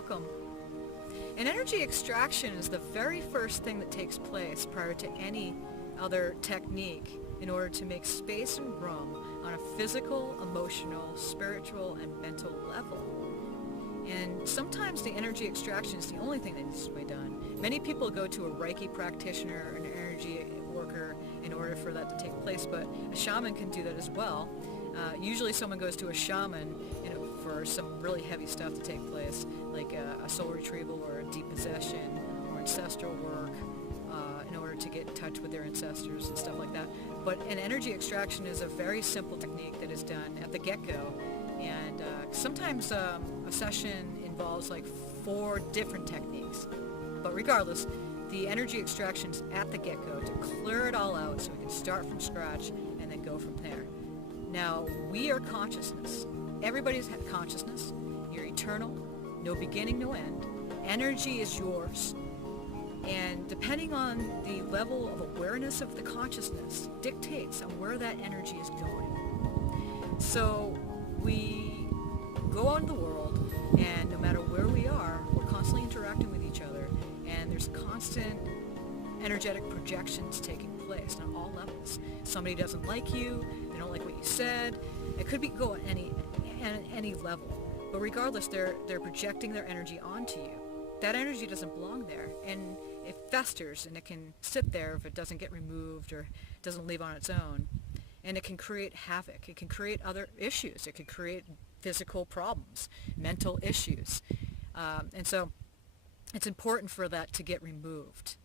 welcome. An energy extraction is the very first thing that takes place prior to any other technique in order to make space and room on a physical, emotional, spiritual, and mental level. And sometimes the energy extraction is the only thing that needs to be done. Many people go to a Reiki practitioner or an energy worker in order for that to take place, but a shaman can do that as well. Usually someone goes to a shaman for some really heavy stuff to take place, like a soul retrieval or a depossession or ancestral work, in order to get in touch with their ancestors and stuff like that. But an energy extraction is a very simple technique that is done at the get-go, and sometimes a session involves like 4 different techniques. But regardless, the energy extraction is at the get-go to clear it all out so we can start from scratch and then go from there. Now, we are consciousness. Everybody's consciousness. You're eternal, no beginning, no end. Energy is yours. And depending on the level of awareness of the consciousness dictates on where that energy is going. So we go out in the world, and no matter where we are, we're constantly interacting with each other, and there's constant energetic projections taking place on all levels. Somebody doesn't like you, they don't like what you said. It could go at any level, but regardless, they're projecting their energy onto you. That energy doesn't belong there, and it festers, and it can sit there if it doesn't get removed or doesn't leave on its own, and it can create havoc. It can create other issues. It can create physical problems, mental issues, and so it's important for that to get removed.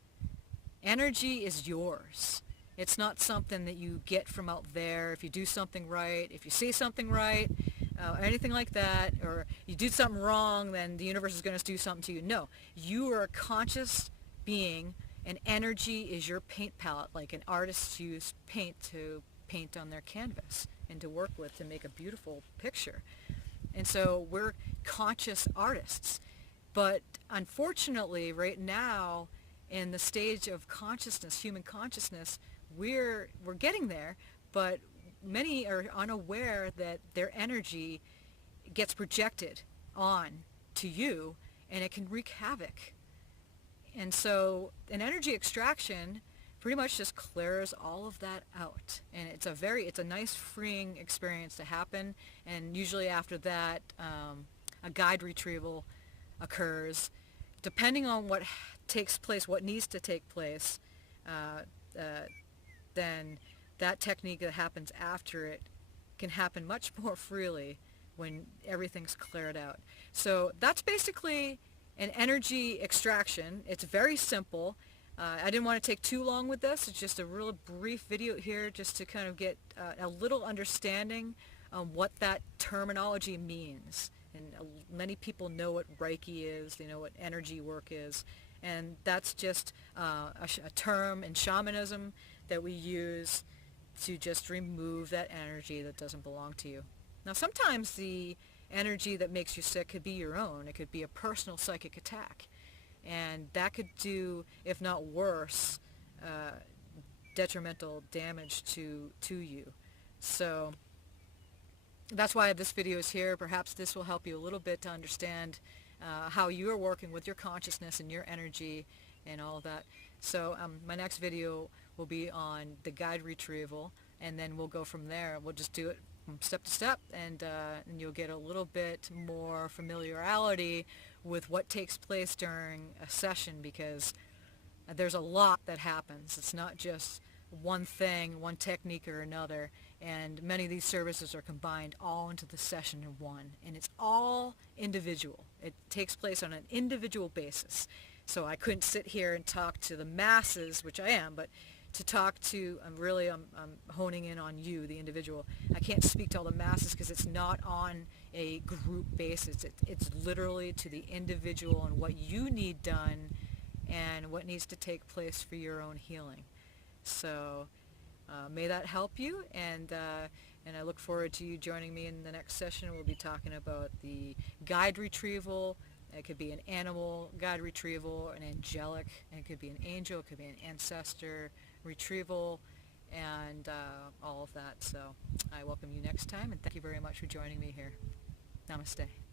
Energy is yours. It's not something that you get from out there. If you do something right, if you say something right, anything like that, or you do something wrong, then the universe is going to do something to you. No, you are a conscious being, and energy is your paint palette, like an artist uses paint to paint on their canvas and to work with to make a beautiful picture. And so we're conscious artists. But unfortunately, right now, in the stage of consciousness, human consciousness, we're getting there, but many are unaware that their energy gets projected on to you, and it can wreak havoc. And so an energy extraction pretty much just clears all of that out, and it's a nice freeing experience to happen. And usually after that, a guide retrieval occurs. Depending on what takes place, what needs to take place, then that technique that happens after it can happen much more freely when everything's cleared out. So that's basically an energy extraction. It's very simple. I didn't want to take too long with this. It's just a real brief video here just to kind of get a little understanding on what that terminology means. And many people know what Reiki is, they know what energy work is, and that's just a term in shamanism that we use to just remove that energy that doesn't belong to you. Now, sometimes the energy that makes you sick could be your own. It could be a personal psychic attack, and that could do, if not worse, detrimental damage to you. So that's why this video is here. Perhaps this will help you a little bit to understand how you are working with your consciousness and your energy and all of that. So my next video will be on the guide retrieval, and then we'll go from there. We'll just do it from step to step, and you'll get a little bit more familiarity with what takes place during a session, because there's a lot that happens. It's not just one thing, one technique or another, and many of these services are combined all into the session in one, and it's all individual. It takes place on an individual basis. So I couldn't sit here and talk to the masses, which I am, but to talk to, I'm honing in on you, the individual. I can't speak to all the masses because it's not on a group basis. It's literally to the individual and what you need done and what needs to take place for your own healing. So may that help you, and I look forward to you joining me in the next session. We'll be talking about the guide retrieval. It could be an animal guide retrieval, an angelic, and it could be an angel, it could be an ancestor retrieval, and all of that. So I welcome you next time, and thank you very much for joining me here. Namaste.